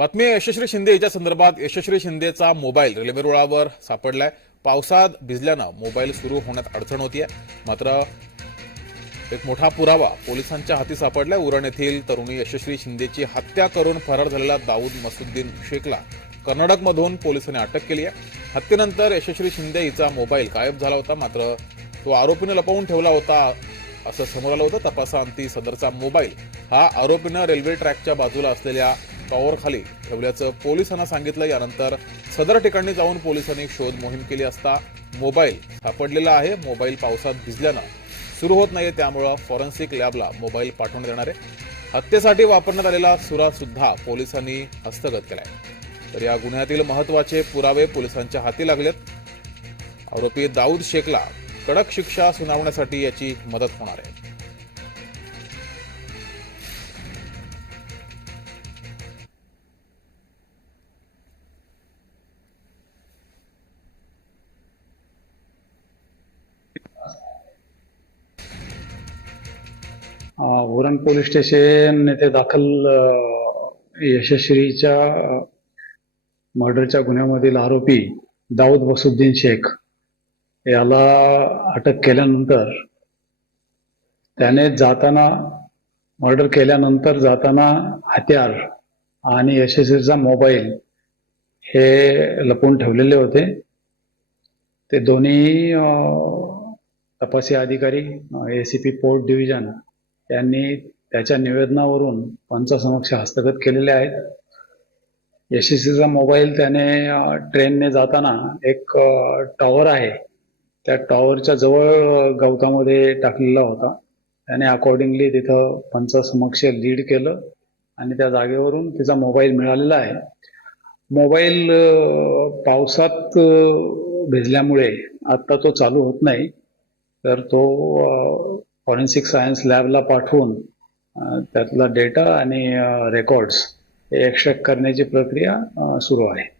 बातमी यशस्वी शिंदे याच्या संदर्भात. यशस्वी शिंदेचा मोबाईल रेल्वे रुळावर सापडलाय. पावसात भिजल्यानं मोबाईल सुरू होण्यात अडचण होतीये. मात्र एक मोठा पुरावा पोलिसांच्या हाती सापडलाय. उरण येथील तरुणी यशस्वी शिंदेची हत्या करून फरार झालेला दाऊद मसुद्दीन शेखला कर्नाटकमधून पोलिसांनी अटक केली आहे. हत्येनंतर यशस्वी शिंदे हिचा मोबाईल गायब झाला होता. मात्र तो आरोपीनं लपवून ठेवला होता असं समोर आलं होतं. तपासाअंती सदरचा मोबाईल हा आरोपीनं रेल्वे ट्रॅकच्या बाजूला असलेल्या टॉवरखाली ठेवल्याचं पोलिसांना सांगितलं. यानंतर सदर ठिकाणी जाऊन पोलिसांनी शोध मोहीम केली असता मोबाईल सापडलेला आहे. मोबाईल पावसात भिजल्यानं सुरू होत नाही त्यामुळं फॉरेन्सिक लॅबला मोबाईल पाठवून देणार आहे. हत्येसाठी वापरण्यात आलेला सुरा सुद्धा पोलिसांनी हस्तगत केलाय. तर या गुन्ह्यातील महत्त्वाचे पुरावे पोलिसांच्या हाती लागलेत. आरोपी दाऊद शेखला कडक शिक्षा सुनावण्यासाठी याची मदत होणार आहे. उरण पोलीस स्टेशन येथे दाखल यशस्वीच्या मर्डरच्या गुन्ह्यामधील आरोपी दाऊद वसुद्दीन शेख याला अटक केल्यानंतर त्याने जाताना मर्डर केल्यानंतर जाताना हत्यार आणि यशस्वीचा मोबाईल हे लपवून ठेवलेले होते. ते दोन्ही तपासी अधिकारी एसीपी पोर्ट डिव्हिजन त्यांनी त्याच्या निवेदनावरून पंचासमक्ष हस्तगत केलेले आहेत. यशस्वीचा मोबाईल त्याने ट्रेनने जाताना एक टॉवर आहे. त्या टॉवरच्या जवळ गवतामध्ये टाकलेला होता. त्याने अकॉर्डिंगली तिथं पंचासमक्ष लीड केलं आणि त्या जागेवरून तिचा मोबाईल मिळालेला आहे. मोबाईल पावसात भिजल्यामुळे आत्ता तो चालू होत नाही. तर तो फॉरेन्सिक सायन्स लॅबला पाठवून त्यातला डेटा आणि रेकॉर्ड्स हे एक्स्ट्रॅक्ट करण्याची प्रक्रिया सुरू आहे.